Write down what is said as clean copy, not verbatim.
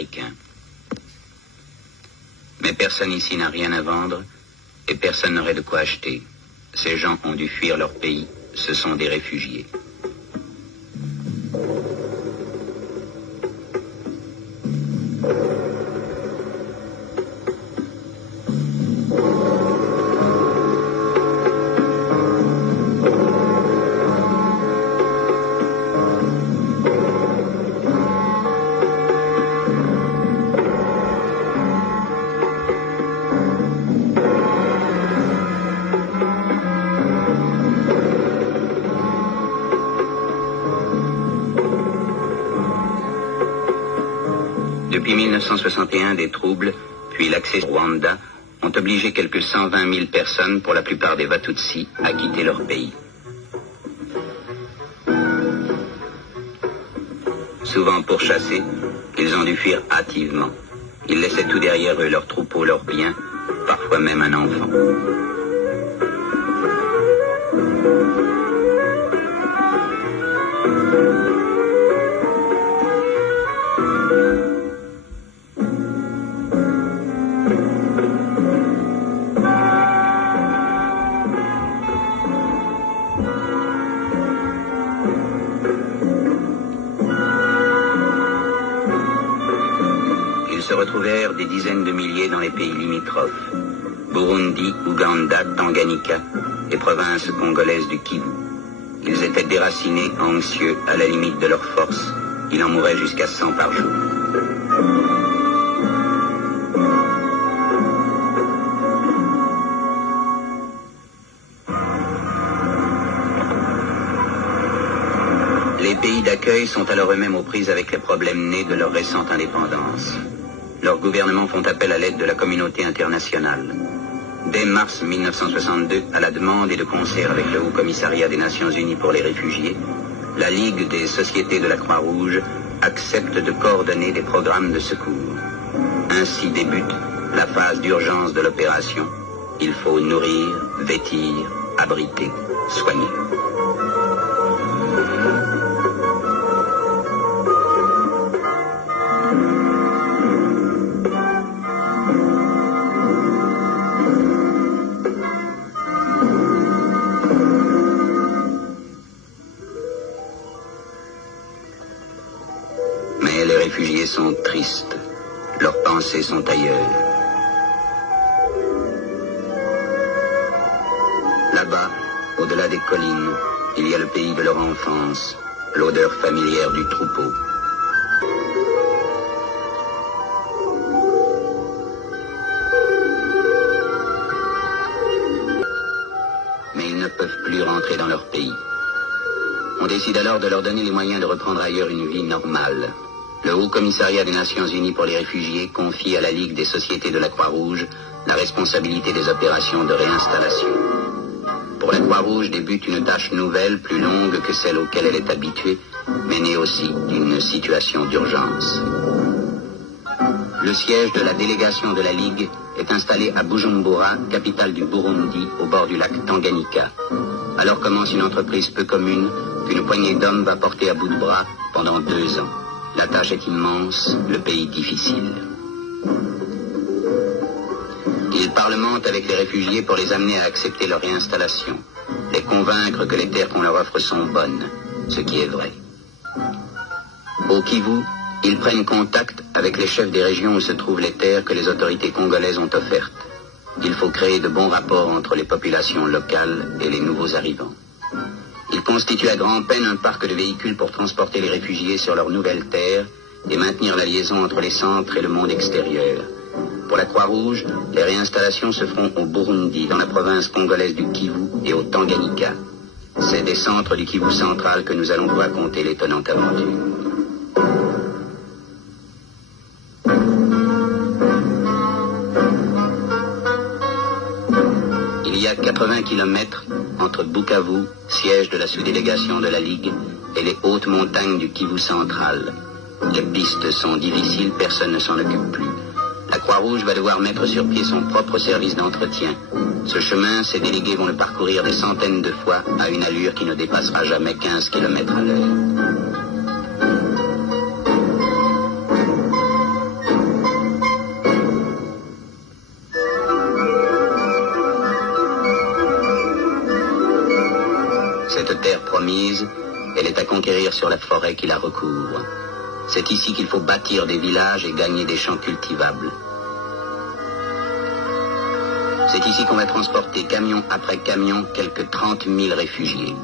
africains. Mais personne ici n'a rien à vendre et personne n'aurait de quoi acheter. Ces gens ont dû fuir leur pays, ce sont des réfugiés. Depuis 1961, des troubles, puis l'accès au Rwanda, ont obligé quelques 120 000 personnes, pour la plupart des Watutsi, à quitter leur pays. Souvent pourchassés, ils ont dû fuir hâtivement. Ils laissaient tout derrière eux, leurs troupeaux, leurs biens, parfois même un enfant. Se retrouvèrent des dizaines de milliers dans les pays limitrophes, Burundi, Ouganda, Tanganyika et provinces congolaises du Kivu. Ils étaient déracinés, anxieux, à la limite de leur force. Il en mourait jusqu'à 100 par jour. Les pays d'accueil sont alors eux-mêmes aux prises avec les problèmes nés de leur récente indépendance. Leurs gouvernements font appel à l'aide de la communauté internationale. Dès mars 1962, à la demande et de concert avec le Haut Commissariat des Nations Unies pour les réfugiés, la Ligue des sociétés de la Croix-Rouge accepte de coordonner des programmes de secours. Ainsi débute la phase d'urgence de l'opération. Il faut nourrir, vêtir, abriter, soigner. Les réfugiés sont tristes, leurs pensées sont ailleurs. Là-bas, au-delà des collines, il y a le pays de leur enfance, l'odeur familière du troupeau. Mais ils ne peuvent plus rentrer dans leur pays. On décide alors de leur donner les moyens de reprendre ailleurs une vie normale. Le Haut Commissariat des Nations Unies pour les réfugiés confie à la Ligue des sociétés de la Croix-Rouge la responsabilité des opérations de réinstallation. Pour la Croix-Rouge débute une tâche nouvelle, plus longue que celle auquel elle est habituée, mais née aussi d'une situation d'urgence. Le siège de la délégation de la Ligue est installé à Bujumbura, capitale du Burundi, au bord du lac Tanganyika. Alors commence une entreprise peu commune qu'une poignée d'hommes va porter à bout de bras pendant 2 ans. La tâche est immense, le pays difficile. Ils parlementent avec les réfugiés pour les amener à accepter leur réinstallation, les convaincre que les terres qu'on leur offre sont bonnes, ce qui est vrai. Au Kivu, ils prennent contact avec les chefs des régions où se trouvent les terres que les autorités congolaises ont offertes. Il faut créer de bons rapports entre les populations locales et les nouveaux arrivants. Il constitue à grand-peine un parc de véhicules pour transporter les réfugiés sur leurs nouvelles terres et maintenir la liaison entre les centres et le monde extérieur. Pour la Croix-Rouge, les réinstallations se feront au Burundi, dans la province congolaise du Kivu et au Tanganyika. C'est des centres du Kivu central que nous allons vous raconter l'étonnante aventure. Il y a 80 kilomètres entre Bukavu, siège de la sous-délégation de la Ligue, et les hautes montagnes du Kivu central. Les pistes sont difficiles, personne ne s'en occupe plus. La Croix-Rouge va devoir mettre sur pied son propre service d'entretien. Ce chemin, ses délégués vont le parcourir des centaines de fois à une allure qui ne dépassera jamais 15 km à l'heure. terre promise, elle est à conquérir sur la forêt qui la recouvre. C'est ici qu'il faut bâtir des villages et gagner des champs cultivables. C'est ici qu'on va transporter camion après camion quelques 30 000 réfugiés.